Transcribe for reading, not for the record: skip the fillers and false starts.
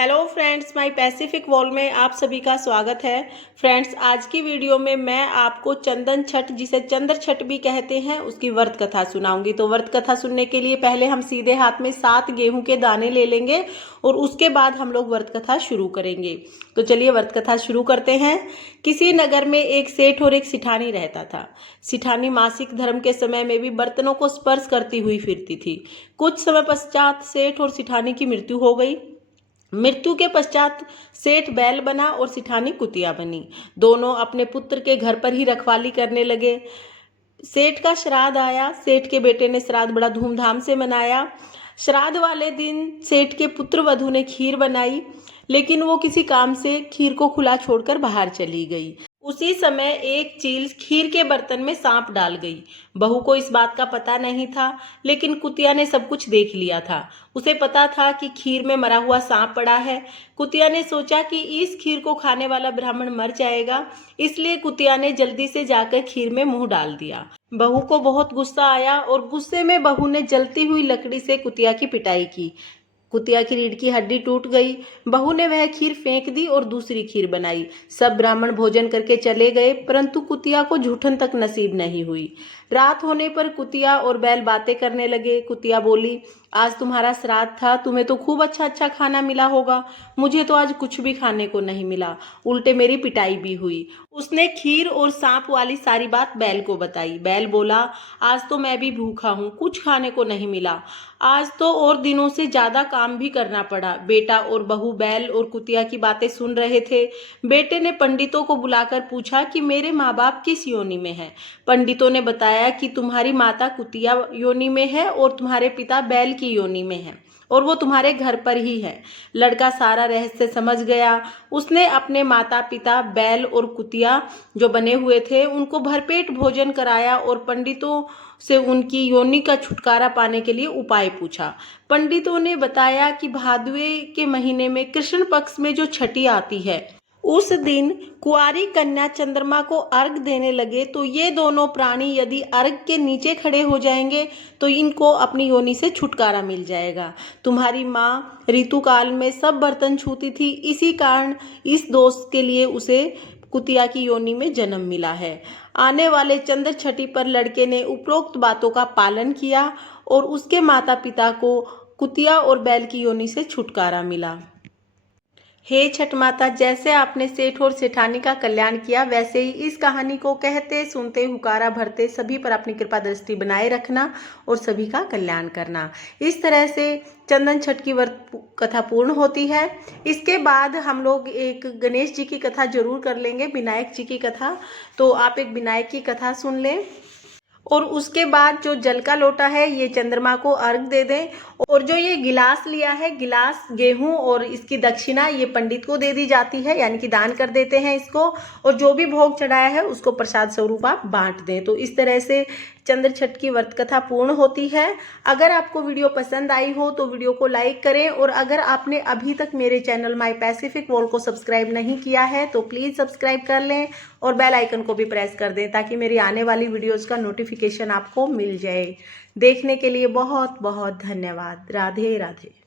Hello friends, my Pacific wall में आप सभी का स्वागत है। फ्रेंड्स, आज की वीडियो में मैं आपको चंदन छठ, जिसे चंद्र छठ भी कहते हैं, उसकी व्रत कथा सुनाऊंगी। तो व्रत कथा सुनने के लिए पहले हम सीधे हाथ में 7 गेहूं के दाने ले लेंगे और उसके बाद हम लोग व्रत कथा शुरू करेंगे। तो चलिए व्रत कथा शुरू करते हैं। किसी नगर में एक सेठ और एक सिठानी रहता था। सिठानी मासिक धर्म के समय में भी बर्तनों को स्पर्श करती हुई फिरती थी। कुछ समय पश्चात सेठ और सिठानी की मृत्यु हो गई। मृत्यु के पश्चात सेठ बैल बना और सिठानी कुतिया बनी। दोनों अपने पुत्र के घर पर ही रखवाली करने लगे। सेठ का श्राद्ध आया। सेठ के बेटे ने श्राद्ध बड़ा धूमधाम से मनाया। श्राद्ध वाले दिन सेठ के पुत्र वधू ने खीर बनाई, लेकिन वो किसी काम से खीर को खुला छोड़कर बाहर चली गई। उसी समय एक चील खीर के बर्तन में सांप डाल गई। बहू को इस बात का पता नहीं था, लेकिन कुतिया ने सब कुछ देख लिया था। उसे पता था कि खीर में मरा हुआ सांप पड़ा है। कुतिया ने सोचा कि इस खीर को खाने वाला ब्राह्मण मर जाएगा, इसलिए कुतिया ने जल्दी से जाकर खीर में मुंह डाल दिया। बहू को बहुत गुस्सा आया और गुस्से में बहू ने जलती हुई लकड़ी से कुतिया की पिटाई की। कुतिया की रीढ़ की हड्डी टूट गई। बहू ने वह खीर फेंक दी और दूसरी खीर बनाई। सब ब्राह्मण भोजन करके चले गए, परंतु कुतिया को जूठन तक नसीब नहीं हुई। रात होने पर कुतिया और बैल बातें करने लगे। कुतिया बोली, आज तुम्हारा श्राद्ध था, तुम्हें तो खूब अच्छा अच्छा खाना मिला होगा। मुझे तो आज कुछ भी खाने को नहीं मिला, उल्टे मेरी पिटाई भी हुई। उसने खीर और सांप वाली सारी बात बैल को बताई। बैल बोला, आज तो मैं भी भूखा हूँ, कुछ खाने को नहीं मिला। आज तो और दिनों से ज्यादा काम भी करना पड़ा। बेटा और बहू बैल और कुतिया की बातें सुन रहे थे। बेटे ने पंडितों को बुलाकर पूछा कि मेरे माँ बाप किस योनि में हैं। पंडितों ने बताया कि तुम्हारी माता कुतिया योनि में है और तुम्हारे पिता बैल की योनि में है और वो तुम्हारे घर पर ही है। लड़का सारा रहस्य समझ गया। उसने अपने माता पिता बैल और कुतिया जो बने हुए थे उनको भरपेट भोजन कराया और पंडितों से उनकी योनि का छुटकारा पाने के लिए उपाय पूछा। पंडितों ने बताया कि भादवे के महीने में कृष्ण पक्ष में जो छठी आती है, उस दिन कुंवारी कन्या चंद्रमा को अर्घ देने लगे तो ये दोनों प्राणी यदि अर्घ के नीचे खड़े हो जाएंगे तो इनको अपनी योनि से छुटकारा मिल जाएगा। तुम्हारी माँ ऋतुकाल में सब बर्तन छूती थी, इसी कारण इस दोष के लिए उसे कुतिया की योनि में जन्म मिला है। आने वाले चंद्र छठी पर लड़के ने उपरोक्त बातों का पालन किया और उसके माता पिता को कुतिया और बैल की योनि से छुटकारा मिला। हे छठ माता, जैसे आपने सेठ और सेठानी का कल्याण किया, वैसे ही इस कहानी को कहते सुनते हुकारा भरते सभी पर अपनी कृपा दृष्टि बनाए रखना और सभी का कल्याण करना। इस तरह से चंदन छठ की व्रत कथा पूर्ण होती है। इसके बाद हम लोग एक गणेश जी की कथा जरूर कर लेंगे, विनायक जी की कथा। तो आप एक विनायक की कथा सुन लें और उसके बाद जो जल का लोटा है ये चंद्रमा को अर्घ दे दें और जो ये गिलास लिया है, गिलास गेहूं और इसकी दक्षिणा ये पंडित को दे दी जाती है, यानी कि दान कर देते हैं इसको। और जो भी भोग चढ़ाया है उसको प्रसाद स्वरूप आप बांट दें। तो इस तरह से चंद्र छठ की व्रत कथा पूर्ण होती है। अगर आपको वीडियो पसंद आई हो तो वीडियो को लाइक करें और अगर आपने अभी तक मेरे चैनल माय पैसिफिक वॉल को सब्सक्राइब नहीं किया है तो प्लीज़ सब्सक्राइब कर लें और बेल आइकन को भी प्रेस कर दें ताकि मेरी आने वाली वीडियोज़ का नोटिफिकेशन आपको मिल जाए। देखने के लिए बहुत बहुत धन्यवाद। राधे राधे।